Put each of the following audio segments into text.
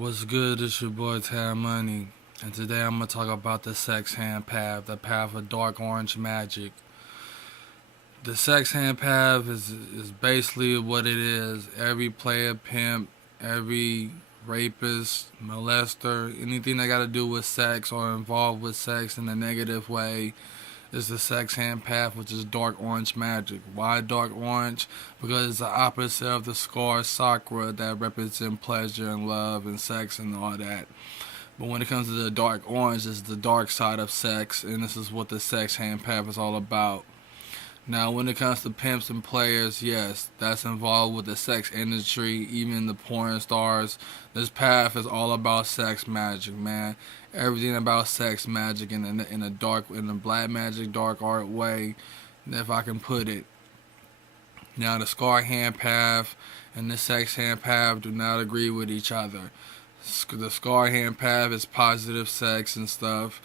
What's good? It's your boy Tad Money, and today I'm gonna talk about the sex hand path, the path of dark orange magic. The sex hand path is basically what it is. Every player, pimp, every rapist, molester, anything that got to do with sex or involved with sex in a negative way is the sex hand path, which is dark orange magic. Why dark orange? Because it's the opposite of the scar sakura that represents pleasure and love and sex and all that. But when it comes to the dark orange, it's the dark side of sex, and this is what the sex hand path is all about. Now, when it comes to pimps and players, yes, that's involved with the sex industry, even the porn stars. This path is all about sex magic, man. Everything about sex magic in a black magic, dark art way, if I can put it. Now, the scar hand path and the sex hand path do not agree with each other. The scar hand path is positive sex and stuff,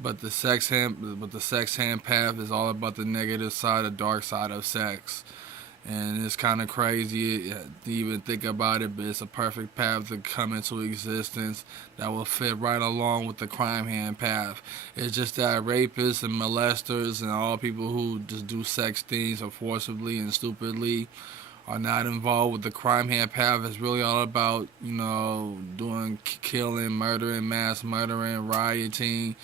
but the sex hand path is all about the negative side, the dark side of sex. And it's kind of crazy to even think about it, but it's a perfect path to come into existence that will fit right along with the crime hand path. It's just that rapists and molesters and all people who just do sex things or forcibly and stupidly are not involved with the crime hand path. It's really all about, doing killing, murdering, mass murdering, rioting,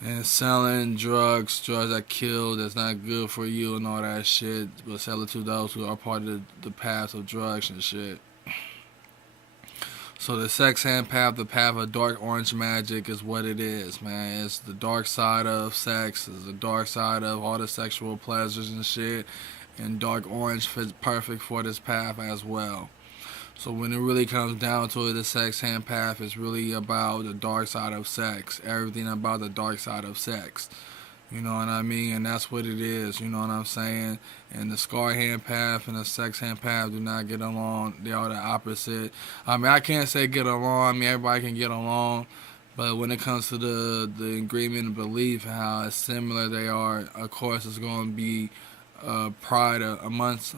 and selling drugs that kill, that's not good for you and all that shit, but sell it to those who are part of the path of drugs and shit. So the sex hand path, the path of dark orange magic is what it is, man. It's the dark side of sex, it's the dark side of all the sexual pleasures and shit, and dark orange fits perfect for this path as well. So when it really comes down to it, the sex hand path is really about the dark side of sex. Everything about the dark side of sex. You know what I mean? And that's what it is. You know what I'm saying? And the scar hand path and the sex hand path do not get along. They are the opposite. I mean, I can't say get along. I mean, everybody can get along. But when it comes to the agreement and belief and how similar they are, of course, it's going to be pride amongst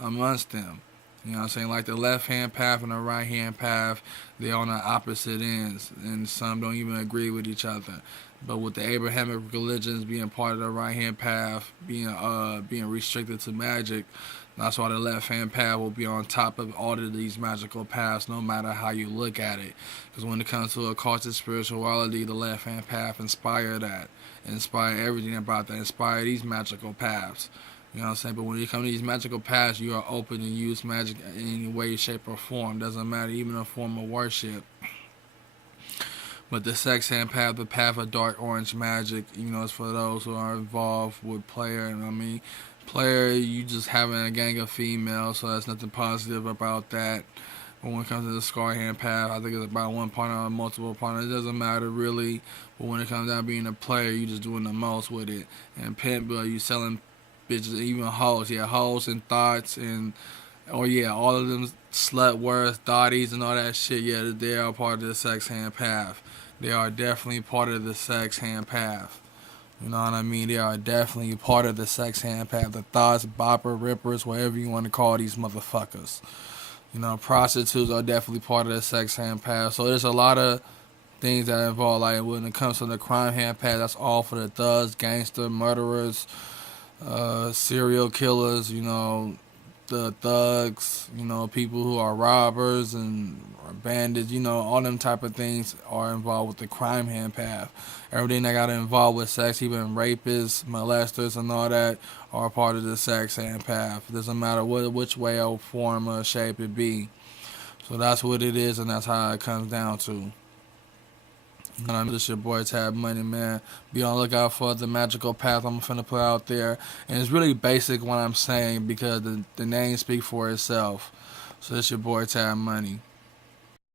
them. You know what I'm saying? Like the left hand path and the right hand path, they're on the opposite ends, and some don't even agree with each other. But with the Abrahamic religions being part of the right hand path, being restricted to magic, that's why the left hand path will be on top of all of these magical paths, no matter how you look at it. Because when it comes to occultic spirituality, the left hand path inspire that, inspire everything about that, inspire these magical paths. You know what I'm saying? But when you come to these magical paths, you are open to use magic in any way, shape, or form. Doesn't matter, even a form of worship. But the sex hand path, the path of dark orange magic, it's for those who are involved with player. And I mean, player, you just having a gang of females, so there's nothing positive about that. But when it comes to the scar hand path, I think it's about one partner or multiple partners. It doesn't matter really. But when it comes down to being a player, you just doing the most with it. And pimp, you selling bitches, even hoes, hoes and thoughts and all of them slut worth, thotties and all that shit. Yeah, they are part of the sex hand path. They are definitely part of the sex hand path. You know what I mean? They are definitely part of the sex hand path. The thoughts, bopper, rippers, whatever you want to call these motherfuckers. Prostitutes are definitely part of the sex hand path. So there's a lot of things that involve, like when it comes to the crime hand path, that's all for the thugs, gangster, murderers, serial killers, the thugs, people who are robbers and bandits, all them type of things are involved with the crime hand path. Everything that got involved with sex, even rapists, molesters, and all that, are part of the sex hand path. It doesn't matter which way or form or shape it be. So that's what it is, and that's how it comes down to. This your boy Tab Money, man. Be on the lookout for the magical path I'm finna put out there. And it's really basic what I'm saying because the name speaks for itself. So this your boy Tab Money.